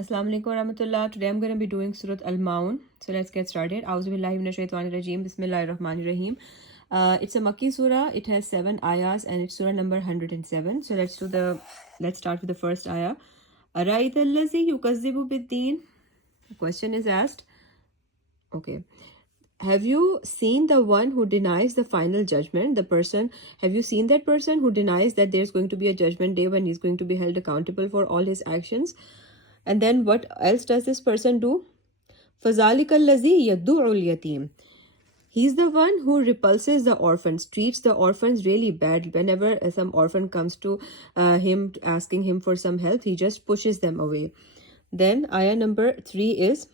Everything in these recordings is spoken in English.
Assalamu alaikum warahmatullah. Today I'm going to be doing Surat Al-Maun. So let's get started. Auzu billahi minash shaitanir rajeem. Bismillahir rahmanir rahim. It's a Makki surah. It has 7 ayahs and it's surah number 107. So let's start with the first ayah. Ara'ayta allazi yukazzibu bid-din. The question is asked. Okay. Have you seen the one who denies the final judgment? Have you seen that person who denies that there's going to be a judgment day when he's going to be held accountable for all his actions? And then what else does this person do? فَذَلِكَ الَّذِي يَدُّعُ الْيَتِيمِ. He's the one who repulses the orphans, treats the orphans really bad. Whenever some orphan comes to him asking him for some help, he just pushes them away. Then ayah number 3 is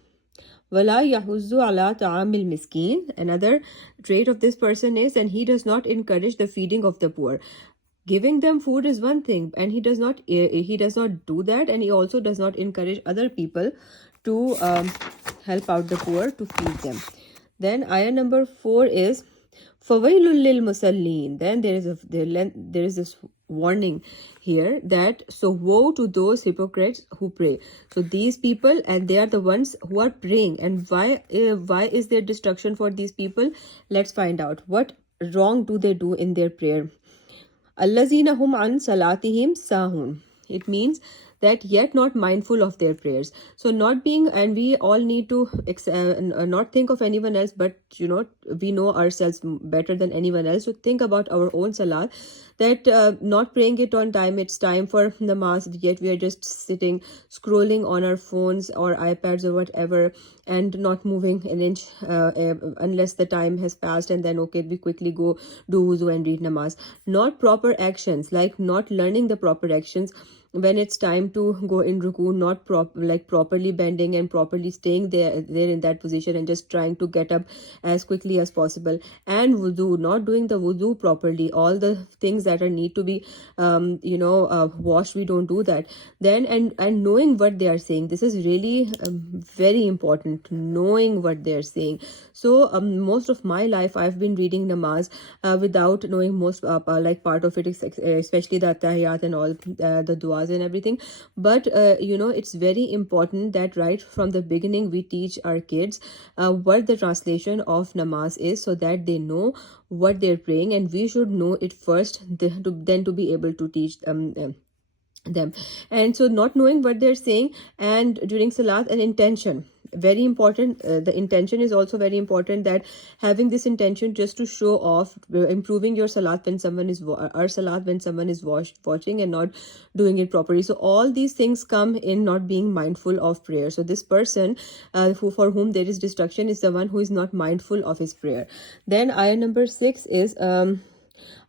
وَلَا يَحُزُّ عَلَىٰ طَعَامِ الْمِسْكِينِ. Another trait of this person is, and he does not encourage the feeding of the poor. Giving them food is one thing, and he does not do that, and he also does not encourage other people to help out the poor, to feed them. Then ayah number 4 is فَوَيْلٌ لِلْمُصَلِّينَ. Then there is this warning here that so woe to those hypocrites who pray. So these people, and they are the ones who are praying. And why is there destruction for these people? Let's find out. What wrong do they do in their prayer? Allazina hum an salatihim sahun. It means that yet not mindful of their prayers. So not being, and we all need to not think of anyone else, but we know ourselves better than anyone else. So think about our own salat, that not praying it on time. It's time for namaz, yet we are just sitting scrolling on our phones or iPads or whatever, and not moving an inch unless the time has passed, and then okay, we quickly go do wuzu and read namaz. Not proper actions, like not learning the proper actions when it's time to go in ruku, not properly bending and properly staying there in that position and just trying to get up as quickly as possible. And wudu, not doing the wudu properly, all the things that are need to be washed, we don't do that. Then and knowing what they are saying, this is really very important, knowing what they are saying. So most of my life I've been reading namaz without knowing most part of it, especially the tahiyat and all the duas and everything. But it's very important that right from the beginning we teach our kids what the translation of namaz is, so that they know what they're praying, and we should know it first, then to be able to teach them. And so not knowing what they're saying, and during salat, an intention, very important. The intention is also very important, that having this intention just to show off, improving your salat when someone is watching and not doing it properly. So all these things come in not being mindful of prayer. So this person for whom there is destruction is the one who is not mindful of his prayer. Then ayah number 6 is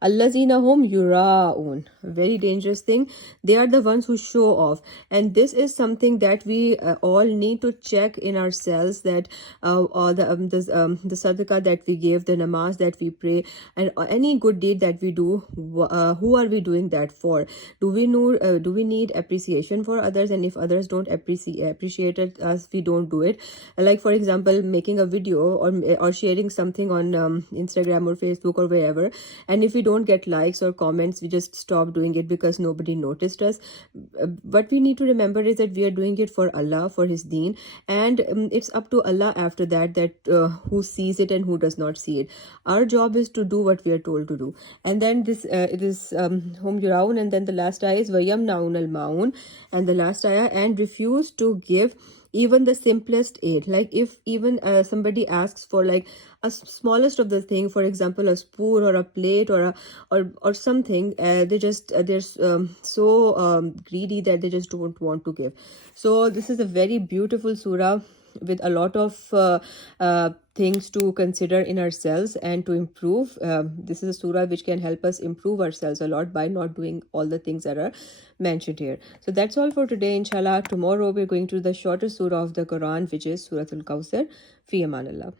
Allazina hum yura'un. Very dangerous thing. They are the ones who show off. And this is something that we all need to check in ourselves, that the sadaqah that we give, the namaz that we pray, and any good deed that we do, who are we doing that for? Do we need appreciation for others? And if others don't appreciate us, we don't do it. Like for example, making a video or sharing something on Instagram or Facebook or wherever, and if we don't get likes or comments, we just stop doing it because nobody noticed us. What we need to remember is that we are doing it for Allah, for his deen, and it's up to Allah after that who sees it and who does not see it. Our job is to do what we are told to do. And then it is hum yuraun, and then the last ayah is wayamnaun al-maun, and the last ayah, and refuse to give even the simplest aid. Like if even somebody asks for like a smallest of the thing, for example a spoon or a plate or something, they're so greedy that they just don't want to give. So this is a very beautiful surah with a lot of things to consider in ourselves and to improve. This is a surah which can help us improve ourselves a lot by not doing all the things that are mentioned here. So that's all for today. Inshallah, tomorrow we're going to the shorter surah of the Quran, which is Surah Al-Kawthar. Fi amanallah.